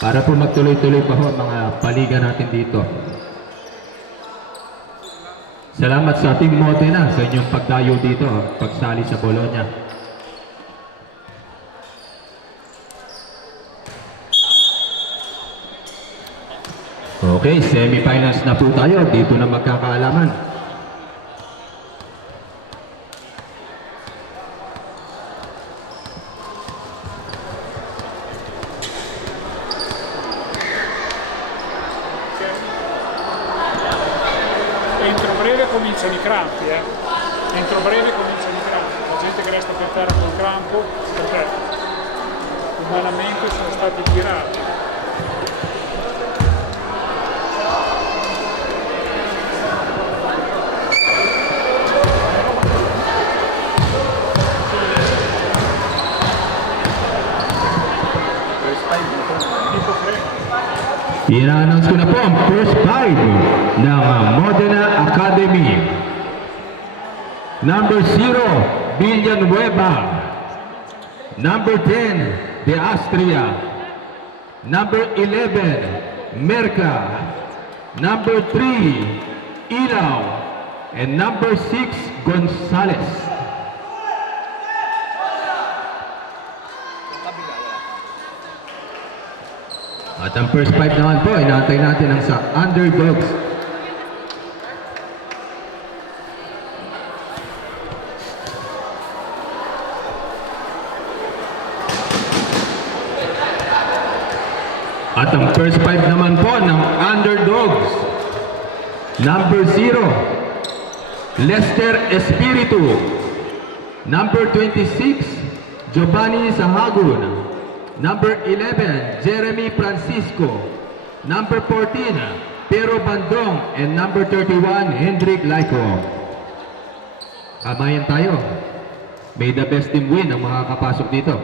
Para po magtuloy-tuloy pa ho ang mga paliga natin dito. Salamat sa Team Modena sa inyong pagdayo dito, pagsali sa Bologna. Okay, semifinals na po tayo. Dito na magkakaalaman. Entro breve cominciano i crampi, Entro breve cominciano i crampi. La gente che resta per terra col crampo, perché umanamente sono stati tirati. I-announce ko na po ang first five ng Modena Academy. Number 0, Villanueva. Number 10, De Astria. Number 11, Merca. Number 3, Ilaw. And number 6, Gonzales. At ang first five naman po, inaantay natin ang sa underdogs. At ang first five naman po ng underdogs. Number 0, Lester Espiritu. Number 26, Giovanni Sahagun. Number 11, Jeremy Francisco. Number 14, Pero Bandong. And number 31, Hendrik Laiko. Kamayan tayo. May the best team win ang makakapasok dito.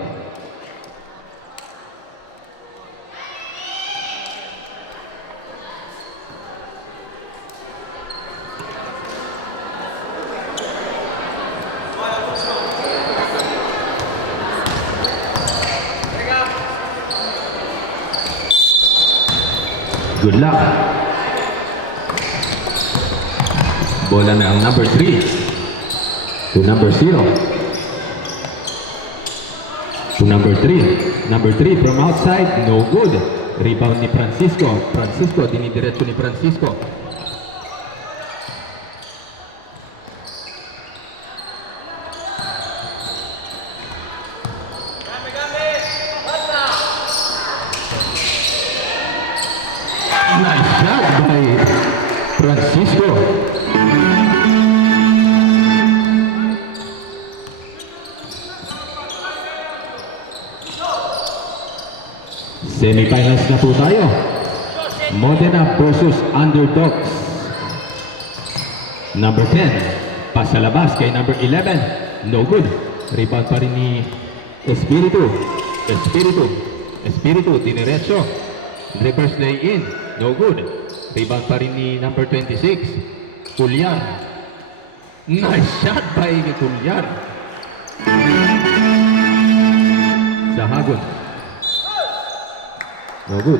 Good luck. Bola na ang number 3 to number 0. To number 3. Number 3 from outside, no good. Rebound ni Francisco. Francisco, dinidiretso ni Francisco. Nice shot by Francisco. Semifinals na po tayo. Modena versus Underdogs. Number 10, pasalabas kay number 11. No good. Rebound pa rin ni Espiritu. Espiritu, diniretso. Reverse lay in. No good. Rebound pa rin ni number 26. Culyar. Nice shot by Culyar. Sahagun. No good.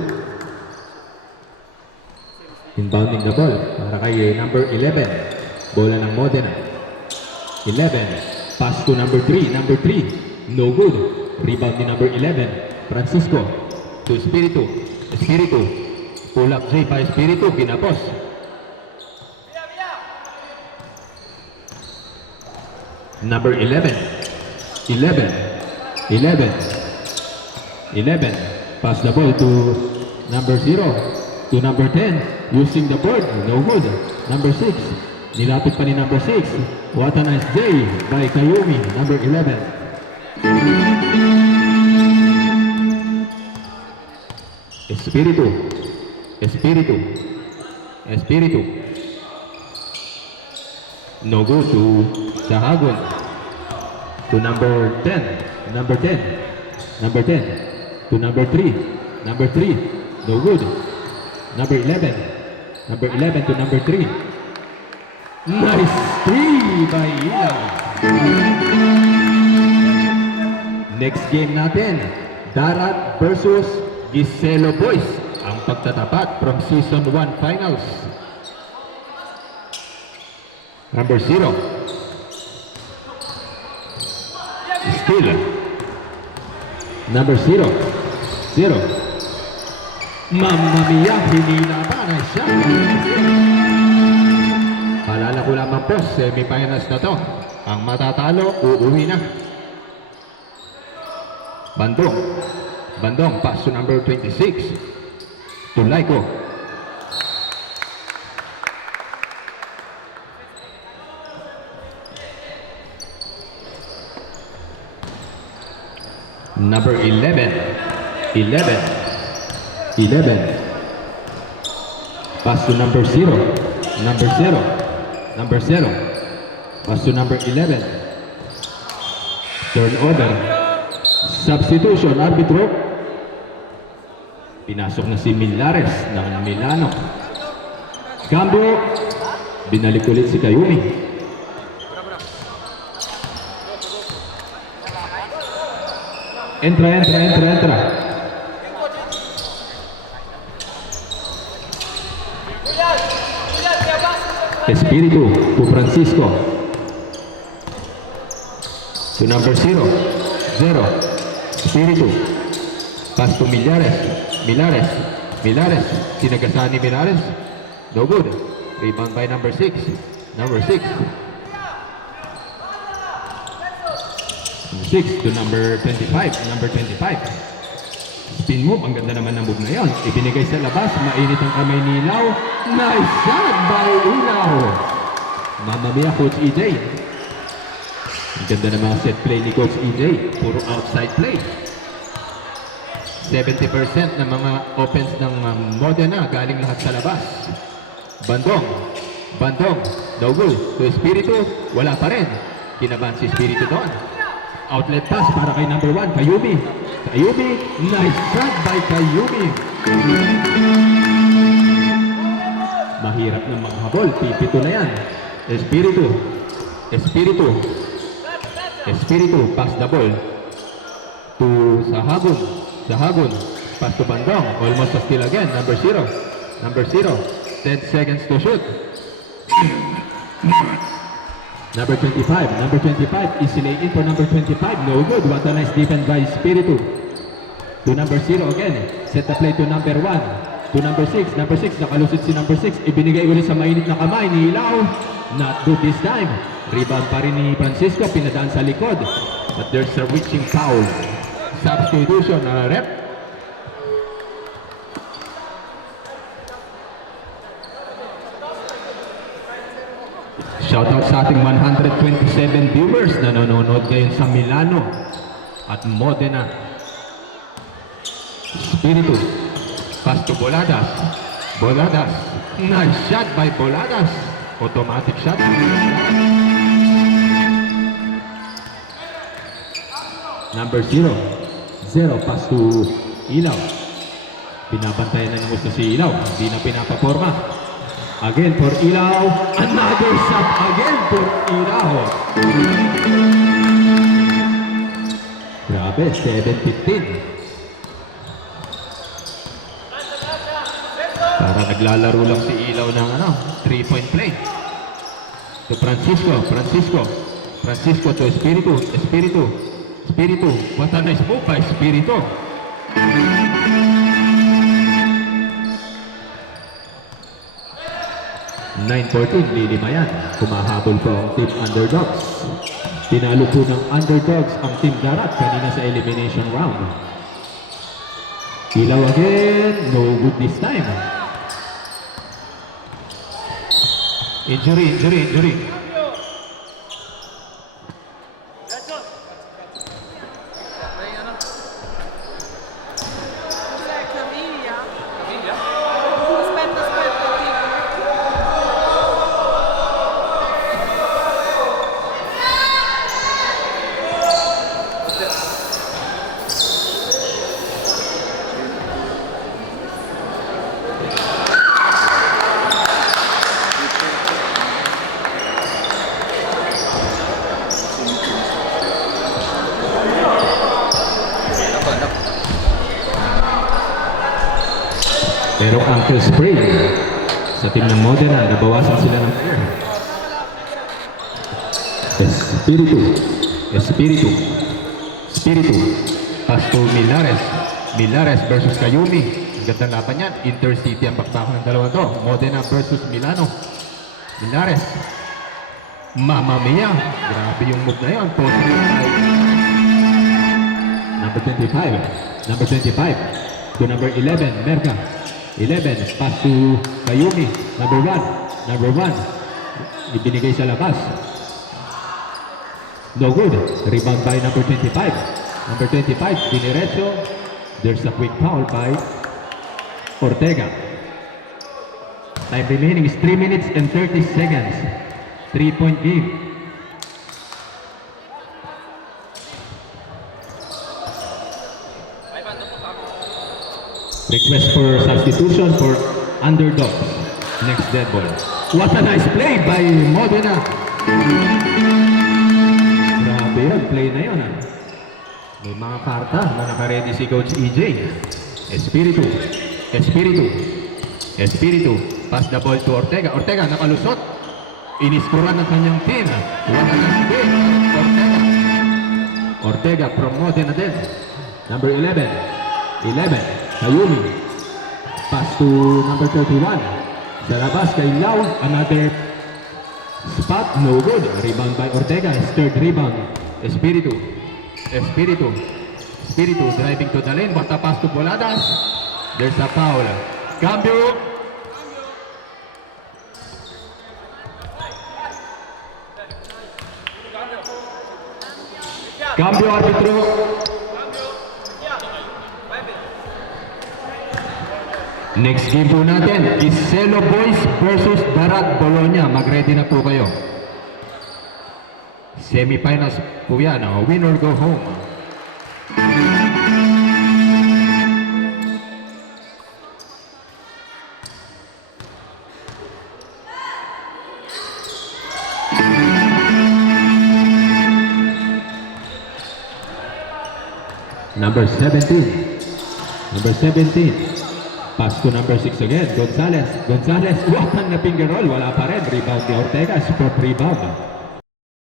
Inbounding the ball para kay number 11. Bola ng Modena. 11. Pass to number 3. Number 3. No good. Rebound ni number 11. Francisco. To Espiritu. Pull up J pa Espiritu. Ginapos. Number 11. 11. Pass the ball to number 0. To number 10. Using the board. No good. Number 6. Nilapit pa ni number 6. What a nice day by Kayumi. Number 11. Espiritu. No go to Sahagun. To number 10. To number 3. No good. Number 11 to number 3. Nice 3 by Ilaw. Next game natin, Darat versus Giselo Boys ang pagtatapat from Season 1 Finals. Number 0. Still. Number 0. 0. Mamma mia, hinilatan na siya. Paalala ko lamang po, semifinals na to. Ang matatalo, uuwi na. Bandong. Bandong, pass to number 26. To Laiko. Number 11. 11. 11. Pass to number 0. Number 0. Number 0. Pass to number 11. Turnover. Substitution, arbitro. Pinasok na si Milares ng Milano. Cambio. Binalik ulit si Kayumi. Entra. Espiritu to Francisco. To number 0. 0. Espiritu. Pass to Milares. Sinagasaan ni Milares. No good. Rebound by number 6. Number 6. 6 to number 25. Number 25. Spin move. Ang ganda naman ng move na yon. Ibinigay sa labas. Mainit ang kamay ni Ilaw. Nice shot by Ilaw. Mamma mia, Coach EJ. Ang ganda ng mga set play ni Coach EJ. Puro outside play. 70% ng mga offense ng Modena galing lahat sa labas. Bandong. No good. To Espiritu. Wala pa rin. Kinaban si Espiritu doon. Outlet pass para kay number 1, Kayumi. Nice shot by Kayumi. Mahirap na maghabol. Pipito na yan. Espiritu, pass the ball to Sahagun. Pass to Bandong. Almost a steal again. Number 0. 10 seconds to shoot. Number 25 is lay in for number 25. No good. What a nice defense by Espiritu. To number 0 again. Set the play to number 1. To number 6. Number 6, nakalusot si number 6. Ibinigay ulit sa mainit na kamay ni Ilaw. Not good this time. Rebound pa rin ni Francisco. Pinadaan sa likod. But there's a reaching foul. Substitution, rep. Shoutout sa ating 127 viewers na nanonood ngayon sa Milano at Modena. Espiritu. Pass to Boladas. Nice shot by Boladas. Automatic shot. Number 0. Pass to Ilaw. Binabantayan na ng gusto si Ilaw. Hindi na pinapaporma. Again for Ilaw. Another shot again for Ilaw. Grabe, 7-15. Para naglalaro lang si Ilaw ng 3-point play. To Francisco to Espiritu. What a nice move by Espiritu. Lilimayan. Kumahabol po ang team Underdogs. Tinalo po ng Underdogs ang team Darat kanina sa elimination round. Ilaw again. No good this time. Injury. Merong ankle sprain sa team ng Modena. Nabawasan sila ng player. Espiritu. Espiritu. Espiritu. Pass to Milares. Milares versus Kayumi. Ang gandang laban yan. Intercity ang bakbako ng dalawa to. Modena versus Milano. Milares. Mamma mia. Grabe yung move na yun. Number 25. Number 25. To number 11. Merga. 11. Pass to Kayumi. Number 1. Number 1. Ibinigay sa labas. No good. Rebound by number 25. Number 25, Diniretso. There's a quick foul by Ortega. Time remaining is 3 minutes and 30 seconds. 3-point game. Request for substitution for underdogs. Next dead ball. What a nice play by Modena. Grabe yun, play na yun. May mga karta na naka-ready si Coach EJ. Espiritu. Espiritu. Espiritu. Pass the ball to Ortega. Ortega nakalusot. Iniskuran ng kanyang team. What a nice play. Ortega. Ortega from Modena din. Number 11. 11. Kayumi. Pass to number 31. Sa labas kay Yao. Another spot, no good. Rebound by Ortega. His third rebound. Espiritu. Espiritu. Espiritu driving to the lane. What a pass to Boladas. There's a foul. Cambio. Cambio arbitro. Next game po natin is Celo Boys versus Barat Bologna. Mag-ready na po kayo. Semifinals po yan. Win or go home. Number 17. Number 17. Pass to number 6 again. Gonzalez. Gonzalez. Wakan na finger roll. Wala pa rin. Rebound ni Ortega. Sport rebound.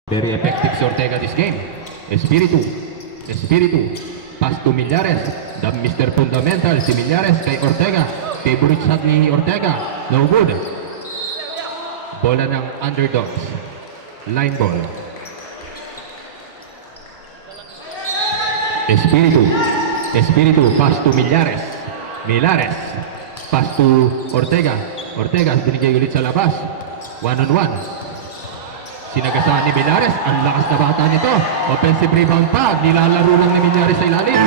Very effective si Ortega this game. Espiritu. Espiritu. Pass to Millares. The Mr. Fundamental. Si Millares kay Ortega. Favorite shot ni Ortega. No good. Bola ng underdogs. Line ball. Espiritu. Espiritu. Pass to Millares. Millares. Pass to Ortega. Ortega. Binigay ulit sa labas. One-on-one. Sinagasaan ni Millares. Ang lakas na bata nito. Offensive rebound pa. Nilalaro lang ni Millares sa ilalim.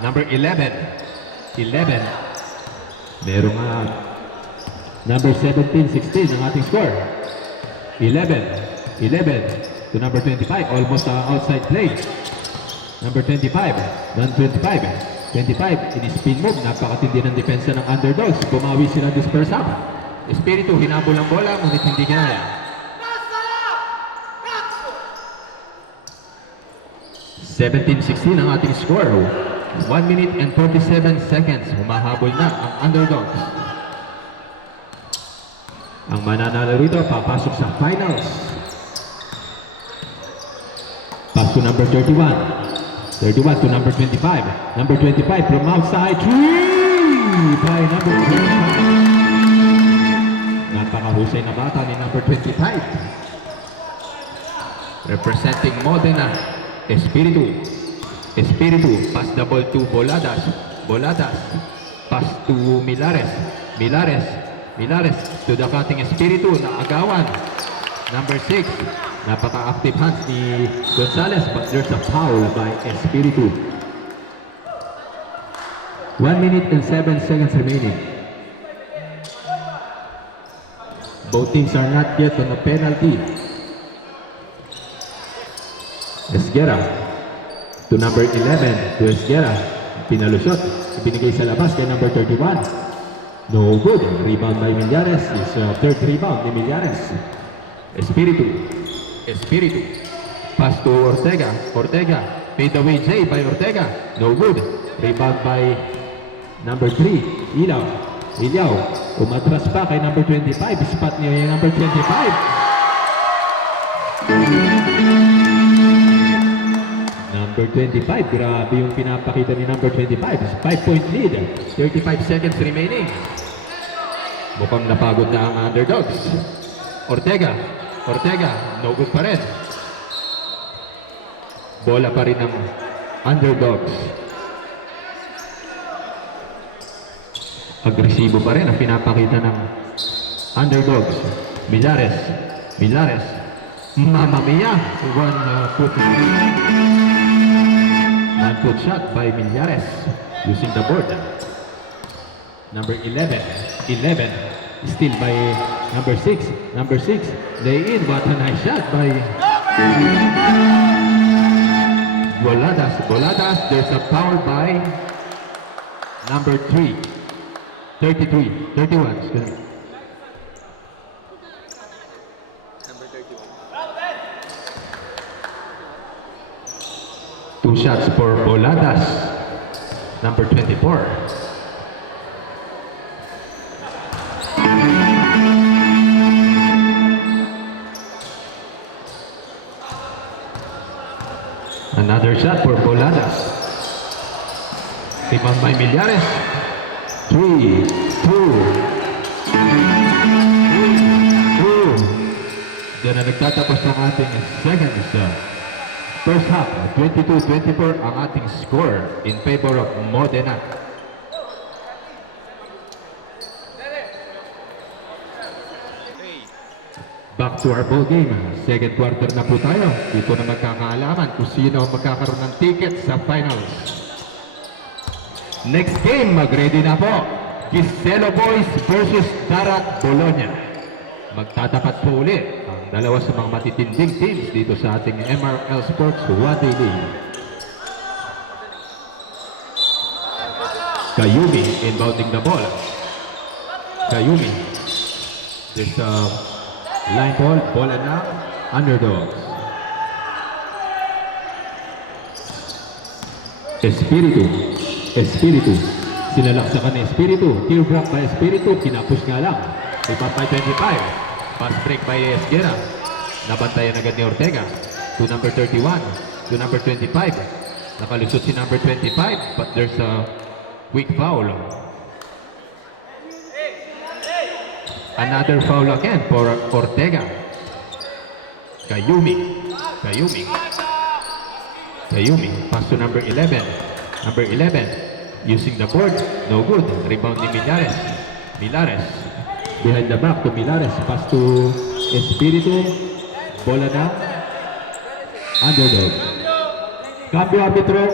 Number 11. 11. Merong number 17-16 ang ating score. 11. 11 to number 25. Almost outside play. Number 25. 125. 25. In spin move. Napakatindi ng depensa ng underdogs. Bumawi sila this first half. Espiritu, hinabol ang bola, ngunit hindi kinaya. 17-16 ang ating score. 1 minute and 47 seconds. Humahabol na ang underdogs. Ang mananalo rito, papasok sa finals. Pass to number 31. 31 to number 25. Number 25 from outside. 3 by number 25. Napakahusay na bata ni number 25. Representing Modena. Espiritu. Espiritu. Pass the ball to Boladas. Boladas. Pass to Millares. Millares. Millares to the cutting Espiritu na agawan. Number 6. Napaka-active hands ni Gonzalez, but there's a foul by Espiritu. 1 minute and 7 seconds remaining. Both teams are not yet on a penalty. Esguerra to number 11 to Esguerra. Pinalusot. Ibinigay sa labas kay number 31. No good. Rebound by Millares. Is third rebound ni Millares. Espiritu. Espiritu. Pass to Ortega. Ortega. Fade away J by Ortega. No good. Rebound by number 3, Ilaw. Ilaw. Umatras pa kay number 25. Spot niyo yung number 25. Number 25. Grabe yung pinapakita ni number 25. 5-point lead. 35 seconds remaining. Mukhang napagod na ang underdogs. Ortega. Ortega. No good pa rin. Bola pa rin ng underdogs. Agresibo pa rin ang pinapakita ng underdogs. Millares. Millares. Mamma mia! One foot shot by Millares using the board. Number 11. 11. Still by number 6. Number 6. Lay in. What a nice shot by Boladas. Boladas. There's a foul by number 3. 33. 31. Excuse me. Number 31. 2 shots for Boladas. Number 24. Another shot for Boladas. Rebound by Millares. 3, 2. 2. Diyan na nagtatapos ng ating seconds. First half, 22-24 ang ating score in favor of Modena. Back to our ball game. Second quarter na po tayo. Dito na magkakaalaman kung sino ang magkakaroon ng ticket sa finals. Next game, mag-ready na po. Giselo Boys versus Darat Bologna. Magtatapat po ulit ang dalawa sa mga matitinding teams dito sa ating MRL Sports One Day League. Kayumi inbounding the ball. Kayumi. There's a line ball, bola na, underdogs. Espiritu. Espiritu. Sinalaksakan ng Espiritu. Teardrop by Espiritu. Kinapos nga lang. Rebound by 25. Pass break by Esguera. Nabantayan agad ni Ortega. To number 31. To number 25. Nakalusot si number 25. But there's a weak foul. Another foul again for Ortega. Kayumi. Kayumi. Kayumi. Pass to number 11. Number 11. Using the board. No good. Rebound ni Millares. Millares. Behind the back to Millares. Pass to Espiritu. Bola na. Underdog. Cambio arbitro.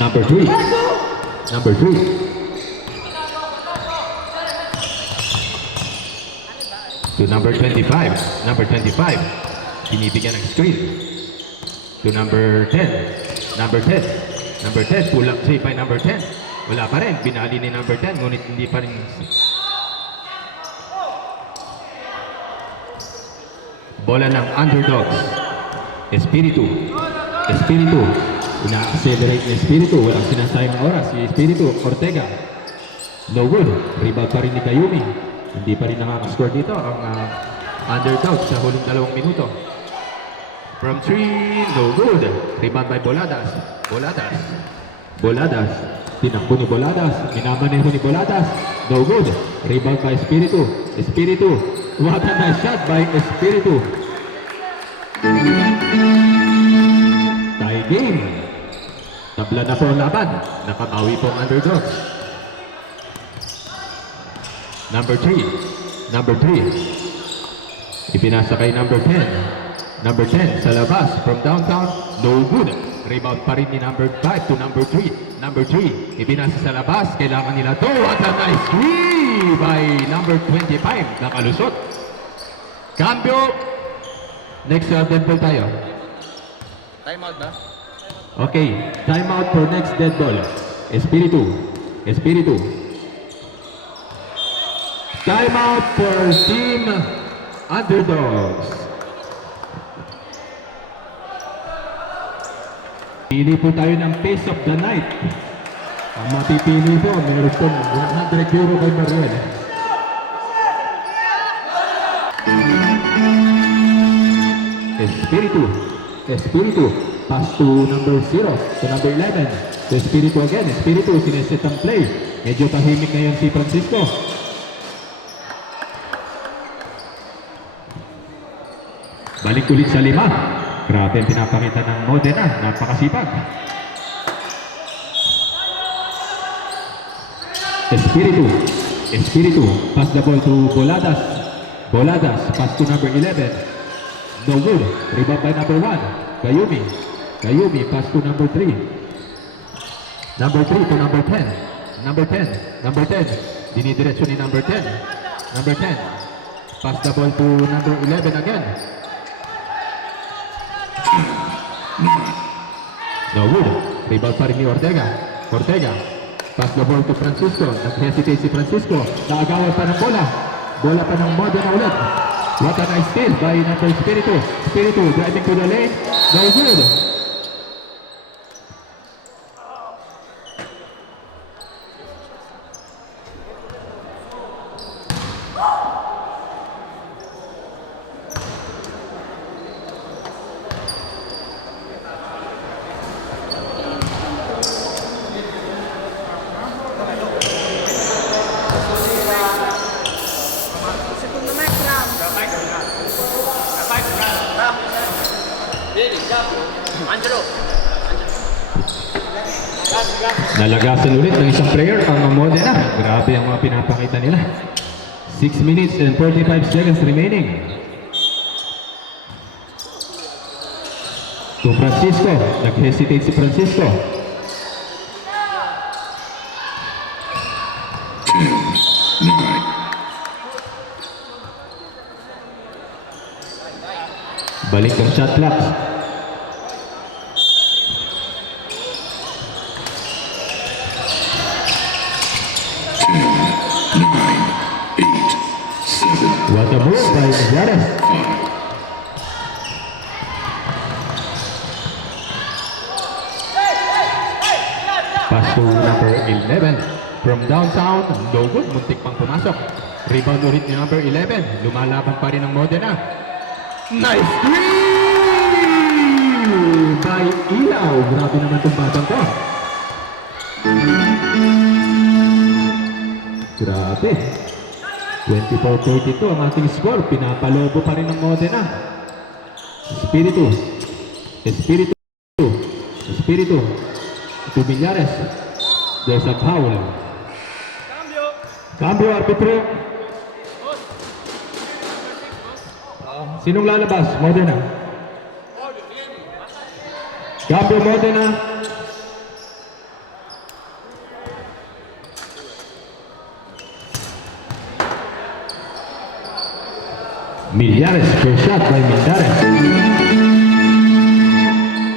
Number 3. Number 3. To number 25. Number 25. Binibigyan ng screen. To number 10. Number 10. Number 10. Pull up J by number 10. Wala pa rin. Binali ni number 10. Ngunit hindi pa rin. Bola ng underdogs. Espiritu. Espiritu. Ina-accelerate ni Espiritu. Walang sinasayang oras. Si Espiritu. Ortega. No good. Rebound pa rin ni Kayumi. Hindi pa rin nakaka-score dito ang underdogs sa huling 2 minuto. From 3, no good. Rebound by Boladas. Boladas. Boladas. Tinakbo ni Boladas. Minamaneho ni Boladas. No good. Rebound by Espiritu. Espiritu. What a nice shot by Espiritu. Tie game. Tabla na po ang laban. Nakamawi po ang underdogs. Number 3. Number 3. Ipinasa kay number 10. Number 10 sa labas from downtown. No good. Rebound pa rin ni number 5 to number 3. Number 3. Ipinasa sa labas. Kailangan nila to. What a nice three by number 25. Nakalusot. Cambio. Next dead ball tayo. Time out ba? Okay. Time out for next dead ball. Espiritu. Espiritu. Timeout for Team Underdogs. Pili po tayo ng pace of the night. Ang mapipili po, meron po 100 euro kay Mariel. Espiritu, pass to number 0, to number 11. To Espiritu again, Espiritu, sineset ang play. Medyo tahimik ngayon si Francisco. Balik ulit sa 5. Grabe ang pinapakita ng Modena, napakasipag. Espiritu, pass the ball to Boladas, pass to number 11. No good. Rebound by number 1. Gayumi, pass to number 3. Number 3 to number 10. Number 10. Dinidiretso ni number 10. Number 10. Pass the ball to number 11 again. No good. Rebound pa rin ni Ortega. Pass the ball to Francisco. Nag-hesitate si Francisco. Naagawan pa ng bola. Bola pa ng Modena ulit. What a nice steal by number Espiritu. Espiritu driving to the lane. No good. Nalagasan ulit ng isang player ang Modena. Grabe ang mga pinapakita nila. 6 minutes and 45 seconds remaining. To Francisco. Nag-hesitate si Francisco. Balik ang shot clock. What a move by Millares. Pass to number 11. From downtown, no good. Muntik pang pumasok. Rebound ulit ni number 11. Lumalaban pa rin ang Modena. Nice three! By Ilaw. Grabe naman itong batang to. Grabe. 24-32 ang ating score. Pinapalobo pa rin ng Modena. Espiritu. To Millares. There's a foul. Cambio, arbitro. Sinong lalabas? Modena. Cambio, Modena. Millares, first shot by Millares.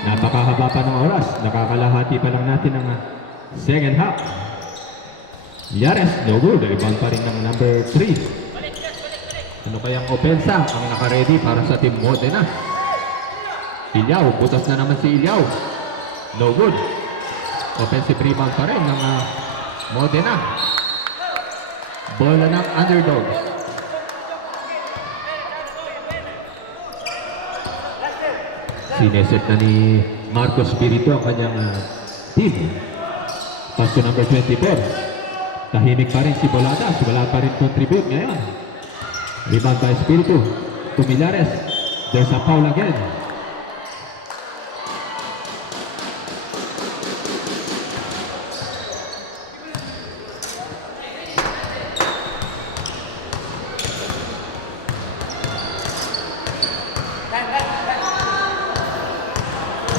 Napakahaba pa ng oras. Nakakalahati pa lang natin ang second half. Millares, no good. Rebound pa rin ng number 3. Ano kayang opensa ang naka-ready para sa team Modena? Ilaw, butas na naman si Ilaw. No good. Offensive rebound pa rin ng Modena. Bola ng Underdogs. Sineset na ni Marcos Espiritu ang kanyang team. Pass to number 24. Tahimik pa rin si Boladas. Wala pa rin contribute ngayon. Rebound by Espiritu. To Millares. There's a foul again.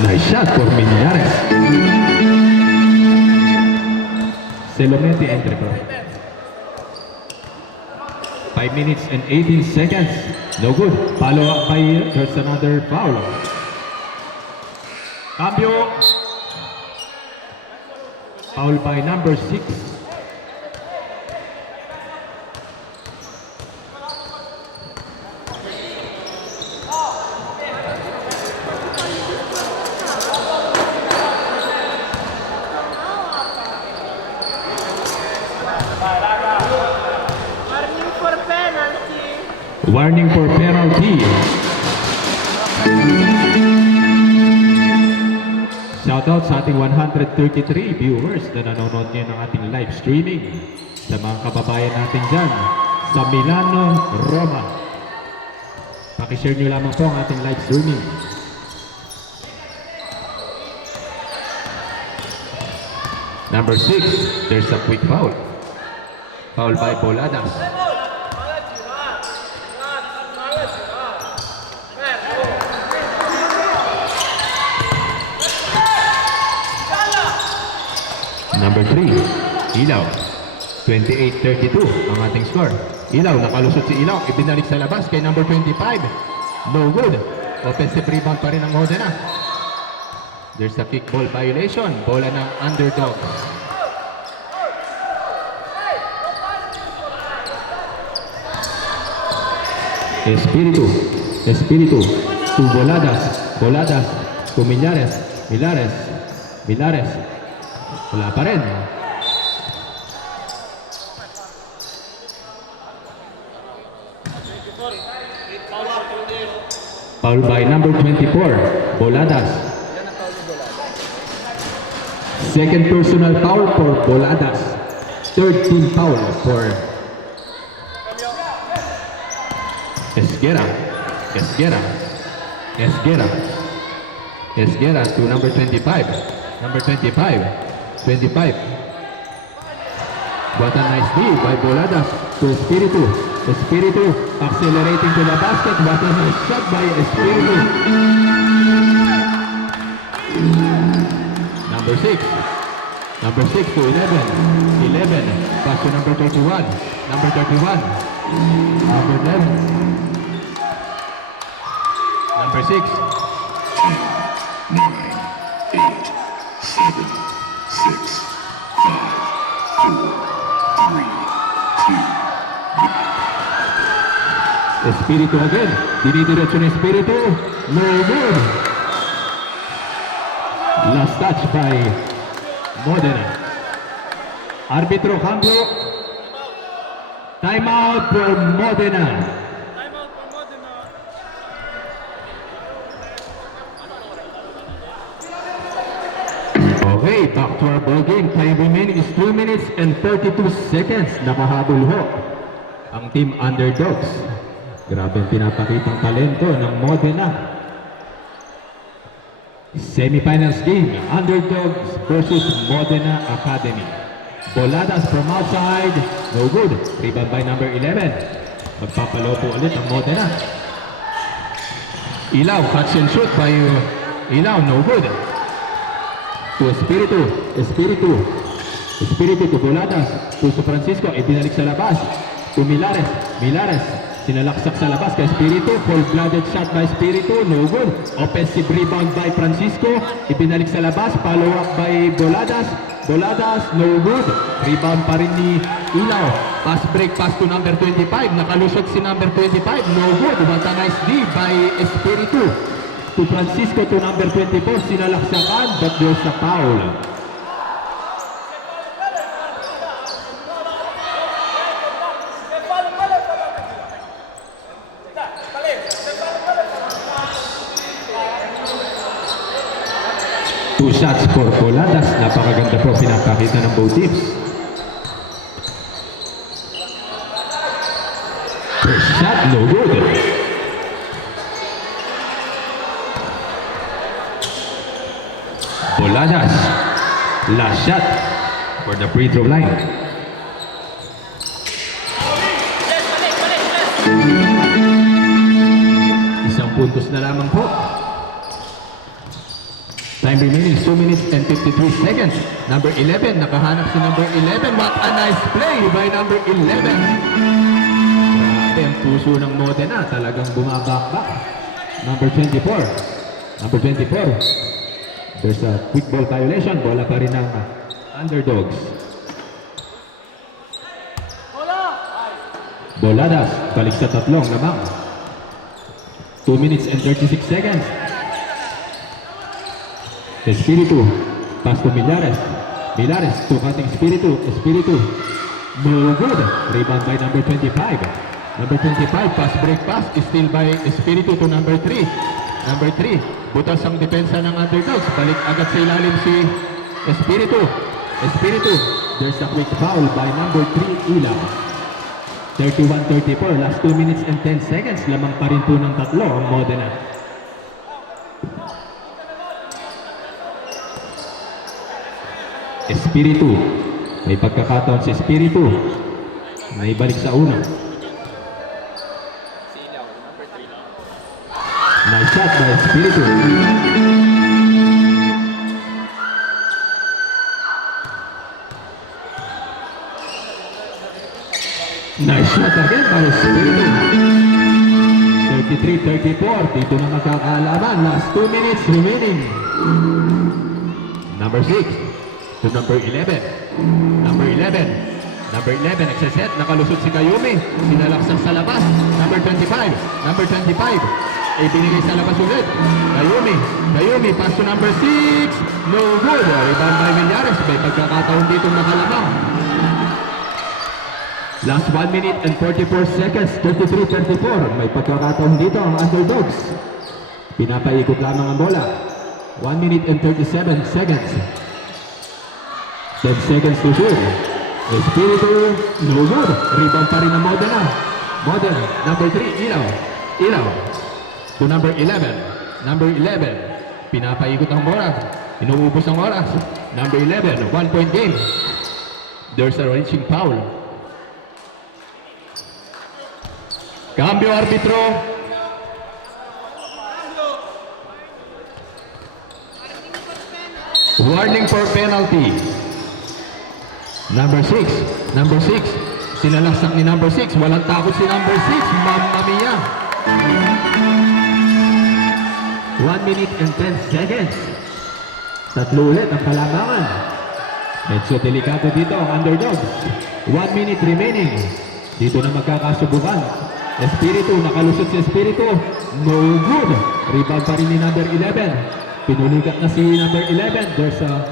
Nice shot for Millares. Se lo mete entre por. 5 minutes and 18 seconds. No good. Follow up by there's another foul. Cambio. Foul by number 6. Warning for penalty. Shoutout sa ating 133 viewers na nanonood ngayon ng ating live streaming. Sa mga kababayan natin dyan sa Milano, Roma. Pakishare nyo lamang po ang ating live streaming. Number 6, there's a quick foul. Foul by Boladas. Number 3, Ilaw. 28-32 ang ating score. Ilaw, nakalusot si Ilaw. Ibinalik sa labas kay number 25. No good. Offensive rebound pa rin ang Modena. There's a kickball violation. Bola ng underdog. Espiritu. Espiritu. To Boladas. Boladas. To Millares. Millares. Millares. Wala pa rin. Foul by number 24, Boladas. Second personal foul for Boladas. Third team foul for Esguera. Esguera. Esguera. Esguera to number 25. Number 25. 25. What a nice D by Boladas to Espiritu. Espiritu accelerating to the basket. What a nice shot by Espiritu. Number 6. Number 6 to 11. 11. Pass to number 31. Number 31. Number 11. Number 6. 9, 8, 7, 6, 5, 4, 3, 2. Espiritu again. Dinidiretso ng Espiritu. No good. Last touch by Modena. Arbitro cambio. Time out for Modena. Okay, back to our ball game. Time remaining is 2 minutes and 32 seconds. Nakahabol ho ang team underdogs. Grabe ang pinapakitang talento ng Modena. Semifinals game, Underdogs versus Modena Academy. Boladas from outside, no good. Rebound by number 11. Magpapalopo ulit ang Modena. Ilaw, catch and shoot by Ilaw, no good. To Espiritu, Espiritu. Espiritu to Boladas, to Francisco, ibinalik sa labas. To Millares, Millares. Sinalaksak sa labas kay Espiritu. Full-blooded shot by Espiritu. No good. Offensive rebound by Francisco. Ibinalik sa labas. Follow up by Boladas. Boladas. No good. Rebound pa rin ni Ilaw. Pass break pass to number 25. Nakalusot si number 25. No good. What a nice D by Espiritu. To Francisco to number 24. Sinalaksakan but there's a foul. Two shots for Boladas. Napakaganda po pinapakita ng both teams. First shot, no good. Boladas. Last shot for the free throw line. Isang puntos na lamang po. Time remaining 2 minutes and 53 seconds. Number 11, nakahanap si number 11. What a nice play by number 11. Grabe ang puso ng Modena, talagang bumabakbak. Number 24. Number 24. There's a quick ball violation. Bola pa rin ng underdogs. Boladas, balik sa tatlong lamang. 2 minutes and 36 seconds. Espiritu, pass to Millares. Millares to cutting Espiritu. Espiritu, no good. Rebound by number 25. Number 25, pass break pass, steal by Espiritu to number 3. Number 3, butas ang depensa ng Underdogs. Balik agad sa ilalim si Espiritu. Espiritu, there's a quick foul by number 3, Ilaw. 31-34, last 2 minutes and 10 seconds. Lamang pa rin po ng tatlo ang Modena. Espiritu, may pagkakataon si Espiritu. May balik sa uno. Nice shot by Espiritu. Nice shot again by Espiritu. 33-34. Dito na magkakaalaman. Last 2 minutes remaining. Number 6 to number 11. Number 11. Number 11, nagsaset, nakalusot si Kayumi. Sinalaksak sa labas. Number 25. Number 25. Ibinigay sa labas ulit. Kayumi. Kayumi, pass to number 6. No good. Rebound by Villares. May pagkakataon dito nakalamang. Last 1 minute and 44 seconds. 33-34. May pagkakataon dito ang Underdogs. Pinapaikot lamang ang bola. 1 minute and 37 seconds. 10 seconds to shoot. Espiritu, no good. Rebound pa rin ang Modena. Modena, number 3, Ilaw. Ilaw. To number 11. Number 11. Pinapaikot ang bola. Inuubos ang oras. Number 11, 1-point game. There's a reaching foul. Cambio arbitro. Warning for penalty. Number 6. Number 6. Sinalaksak ni number 6. Walang takot si number 6. Mamma mia. 1 minute and 10 seconds. Tatlo ulit ang kalamangan. Medyo delikado dito ang Underdogs. 1 minute remaining. Dito na magkakasubukan. Espiritu, nakalusot si Espiritu. No good. Rebound pa rin ni number 11. Pinuligat na si number 11. There's a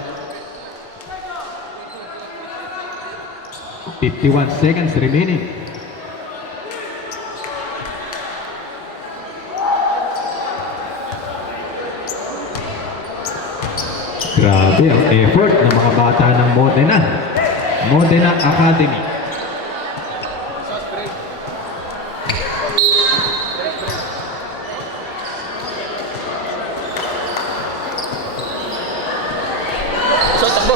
51 seconds remaining. Grabe ang effort ng mga bata ng Modena. Modena Academy. So, takbo.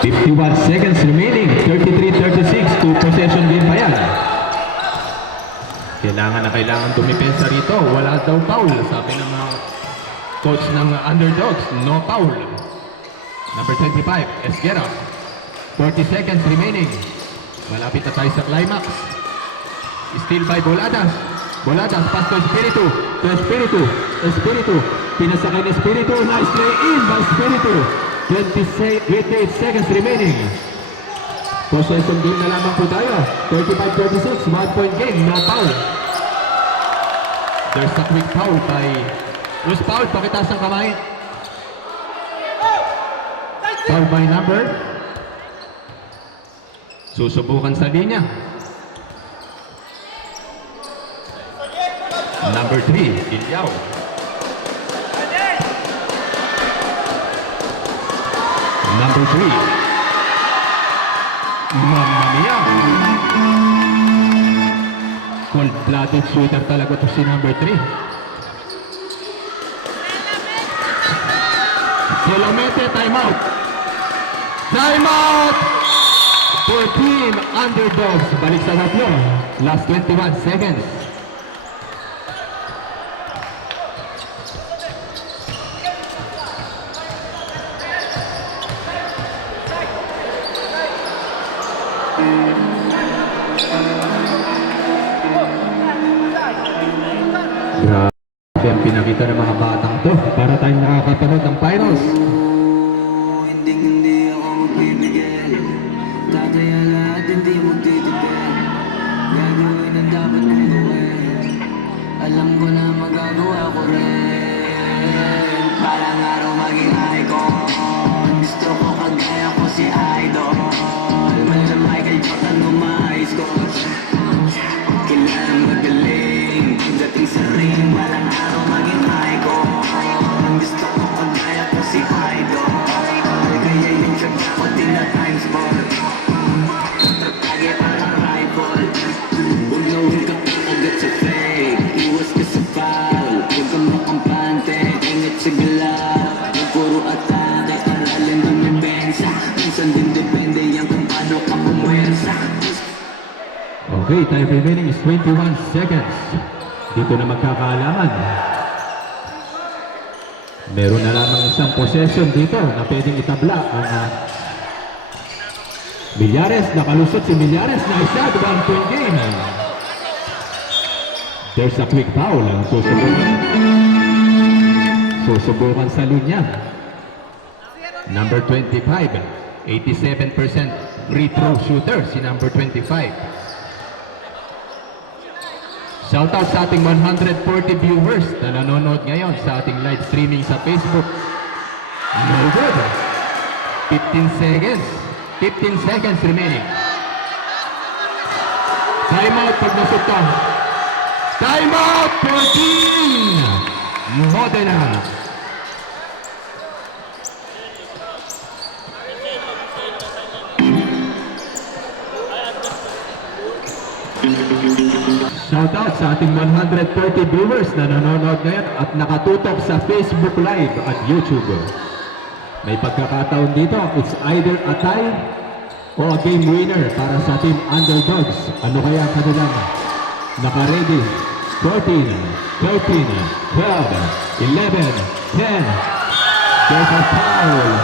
Fifty-one seconds remaining. 33-36. 2 possession game pa yan. Kailangan dumipensa rito. Wala daw foul. Sabi ng mga coach ng Underdogs, no foul. Number 25, Esguera. 40 seconds remaining. Malapit na tayo sa climax. Still by Boladas. Boladas, pass to Espiritu. To Espiritu. Espiritu. Pinasakay ni Espiritu. Nice play in by Espiritu. 28 seconds remaining. Possession game na lamang po tayo. 35-36, 1-point game, no foul. There's a quick foul by... Who's foul? Pakitaas ang kamay. Foul by number. Susubukan sa linya. Number 3, Ilyaw. Number 3. Mamma mia! Cold-blooded shooter talaga to si number 3. Solomete, timeout! Timeout! For team Underdogs. Balik sa tatlo. Last 21 seconds. Grabe ang pinakita ng mga batang to para tayong nakakapanood ng finals. Hindi ako magbibigay. Tataya lahat, hindi mo titigil. Gagawin pati sa rin, walang araw maging icon. Gusto ko kagaya ko si Idol. Kaya yung check ko din na times ball. Tatagay parang rifle. Huwag na huwag ka agad sa fake. Iwas ka sa foul. Huwag kang makampante, ingat sa gala. Huwag puro atake, aralin dumipensa. Minsan din depende yan kung paano ka pumwersa. Okay, time remaining is 21 seconds. Dito na magkakaalaman. Meron na lamang isang possession dito na pwedeng itabla ang Millares. Nakalusot si Millares na isa, 1-point game. There's a quick foul ang susubukan sa linya. Number 25, 87% free throw shooter si number 25. Shoutout sa ating 140 viewers na nanonood ngayon sa ating live streaming sa Facebook. No good. 15 seconds remaining. Time out pag nasot ka. Time out 14! Modena. Shoutout sa ating 130 viewers na nanonood ngayon at nakatutok sa Facebook Live at YouTube. May pagkakataon dito, it's either a tie o a game winner para sa team underdogs. Ano kaya kanilang naka-ready? 14, 13, 12, 11, 10. There's a foul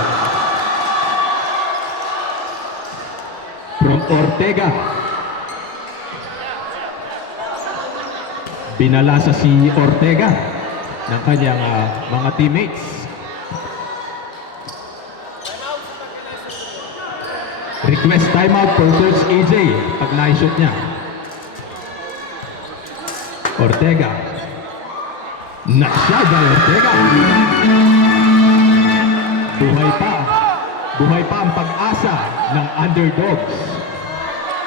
from Ortega. Binalasa si Ortega ng kanyang mga teammates. Request timeout for Coach AJ pag na-shoot niya. Ortega. Nakshot by Ortega. Buhay pa ang pag-asa ng underdogs.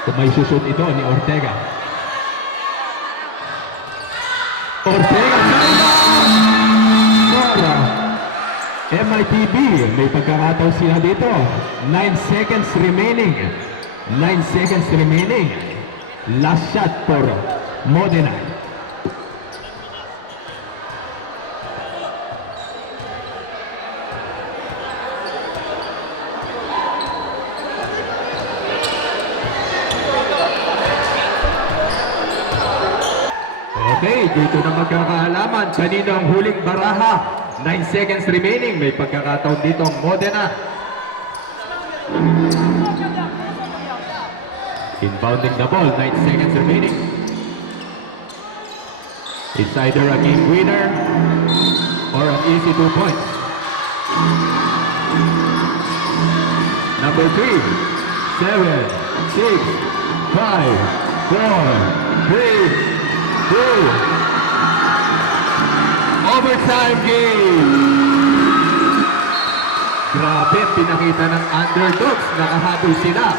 Kung may susut ito ni Ortega. Ortega para MITB. May pagkakataon sila dito. 9 seconds remaining. 9 seconds remaining. Last shot for Modena. Okay, dito na magkakaalaman. Kanino ang huling baraha? 9 seconds remaining. May pagkakataon dito ang Modena. Inbounding the ball. 9 seconds remaining. It's either a game winner or an easy 2 points. Number 3, 7, 6, 5, 4, 3, 2. Overtime game. Grabe, pinakita ng underdogs. Nakahabol sila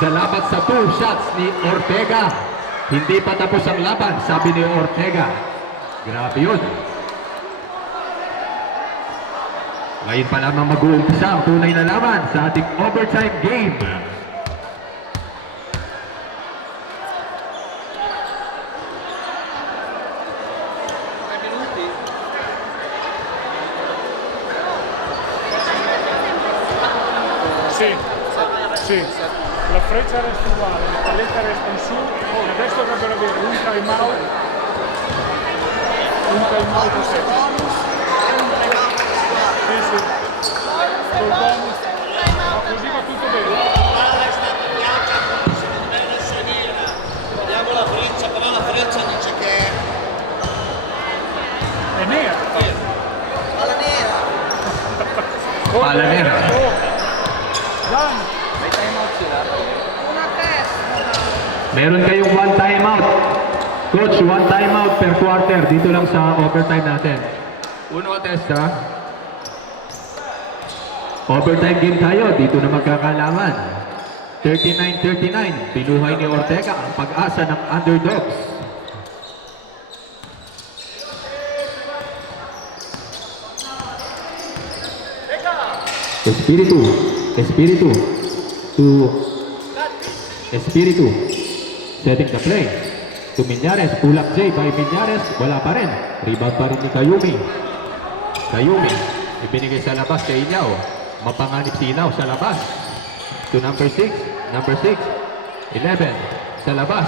sa laban sa 2 shots ni Ortega. Hindi pa tapos ang laban, sabi ni Ortega. Grabe yun. Ngayon pa lamang mag-uumpisa ang tunay na laban sa ating overtime game. Sì, la freccia resta uguale, la palletta resta in su e adesso dovrebbero avere un time out a secco. Sì, col bonus, ma così va tutto bene. Vediamo la freccia, però la freccia dice che È nera. palla nera. Palla nera. Dai. May time out sila. Meron kayong 1 timeout. Coach, 1 timeout per quarter. Dito lang sa overtime natin. Uno testa. Overtime game tayo. Dito na magkakalaman. 39-39. Pinuhay ni Ortega ang pag-asa ng underdogs. Espiritu. Espiritu. To Espiritu. Setting the play. To Minyares. Pull up J by Minyares. Wala pa rin. Rebound pa rin ni Kayumi. Kayumi. Ibinigay sa labas kay Inyao. Mapanganib si Ilaw sa labas. To number 6. Number 6. 11. Sa labas.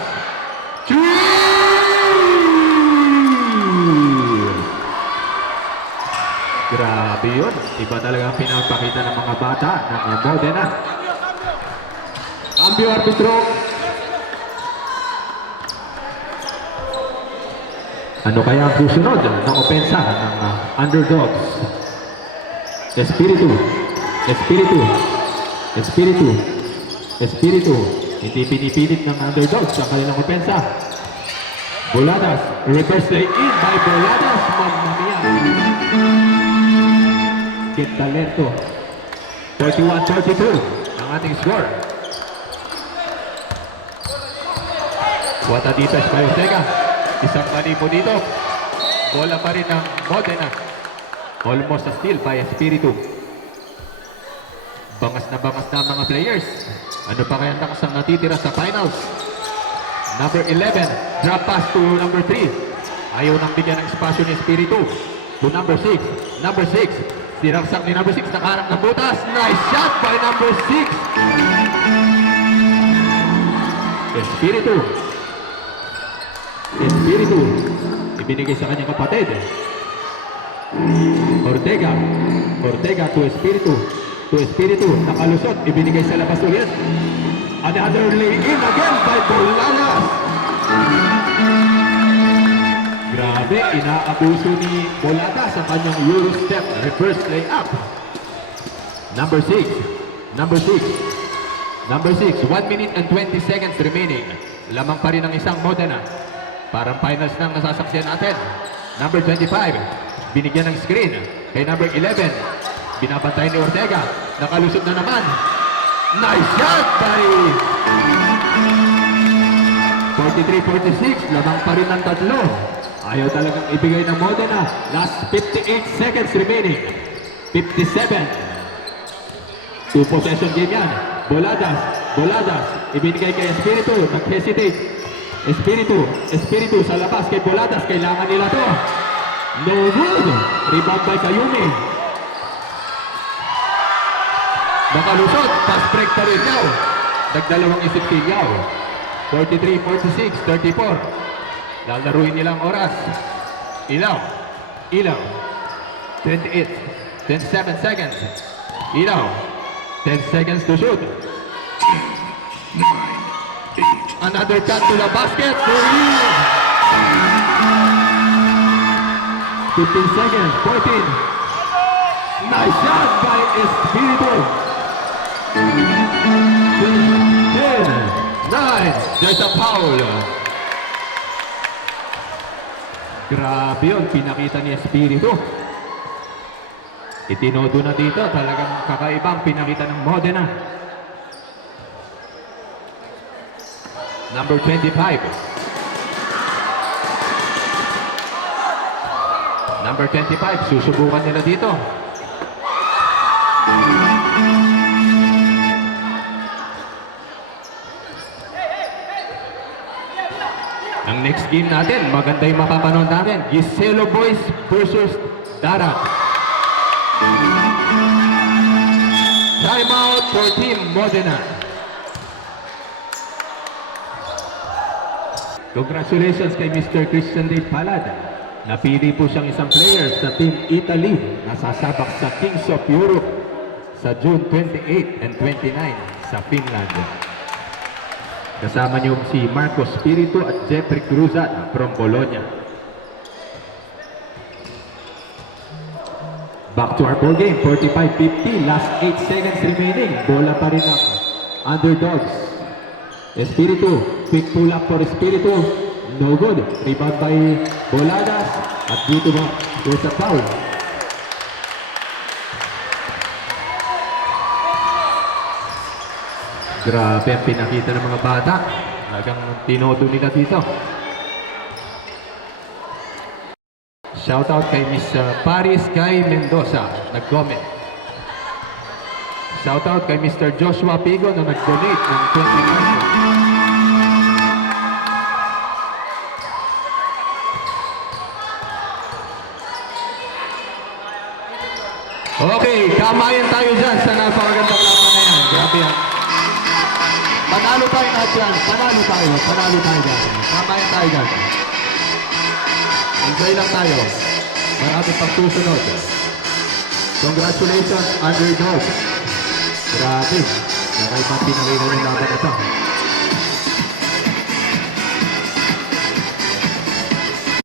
Grabe yun. Iba talaga ang pinapakita ng mga bata ng Modena. Cambio arbitro. Ano kaya ang susunod na opensa ng underdogs? Espiritu. Espiritu. Espiritu. Espiritu. Hindi pinipilit ng underdogs ang kanilang opensa. Boladas. Reverse lay in by Boladas. Mamma mia. Get talento. 41-42 ang ating score. What a defense by Ortega. Isang mali po dito. Bola pa rin ng Modena. Almost a steal by Espiritu. Bangas na ang mga players. Ano pa kaya ang natitira sa finals? Number 11, drop pass to number 3. Ayaw nang bigyan ng espasyo ni Espiritu. To number 6. Number 6. Sirangsak ni number 6. Nakaharap ng butas. Nice shot by number 6. Espiritu. Espiritu. Ibinigay sa kanyang kapatid. Ortega. Ortega to Espiritu. To Espiritu. Nakalusot. Ibinigay sa labas ulit. Another lay in again by Boladas. Grabe, inaabuso ni Boladas ang kanyang Euro step reverse layup. Number 6. Number 6. Number 6. 1 minute and 20 seconds remaining. Lamang pa rin ang isang Modena. Parang finals nang nasasaksiyan natin. Number 25. Binigyan ng screen. Kay number 11. Binabantay ni Ortega. Nakalusot na naman. Nice shot by 43-46. Lamang pa rin ang tatlo. Ayaw talagang ibigay ng Modena. Last 58 seconds remaining. 57. 2 possession game yan. Boladas. Boladas. Ibinigay kay Espiritu. Nag-hesitate. Espiritu. Espiritu sa labas kay Boladas. Kailangan nila to. No good. Rebound by Kayumi. Makalusot. Pass break pa rin Yao. Nagdalawang isip si Yao. 43-46. 34. Lalaruin nilang oras. Ilaw. Ilaw. 28. 27 seconds. Ilaw. 10 seconds to shoot. 9, 8, Another cut to the basket. 15 seconds. 14. Nice shot by Espiritu. 10. 9. There's a foul. Grabe yun. Pinakita ni Espiritu. Itinodo na dito. Talagang kakaibang pinakita ng Modena. Number 25. Number 25. Susubukan nila dito. Ang next game natin, maganda yung mapapanood natin. Giselo Boys versus Darat. Timeout for Team Modena. Congratulations kay Mr. Christian Dave Palad. Napili po siyang isang player sa Team Italy na sasabak sa Kings of Europe sa June 28 and 29 sa Finland. Kasama niyo si Marco Spiritu at Jeffrey Cruzat from Bologna. Back to our ball game, 45-50, last 8 seconds remaining. Bola pa rin ang underdogs. Espiritu, quick pull up for Espiritu. No good. Rebound by Boladas. At dito ba, there's a foul. Grabe ang pinakita ng mga bata. Talagang tinodo nila dito. Shoutout kay Miss Paris Guy Mendoza. Nag-comment. Shoutout kay Mr. Joshua Pigo na nag-donate ng 20 pesos. Okay, kamayan tayo dyan sa napakagandang laban na yan. Grabe yan. Panalo tayo lahat dyan. Panalo tayo dyan. Kamayan tayo dyan. Enjoy lang tayo. Marami pang susunod. Congratulations, underdog. Grabe. Nakaibang pinakita ng laban na ito.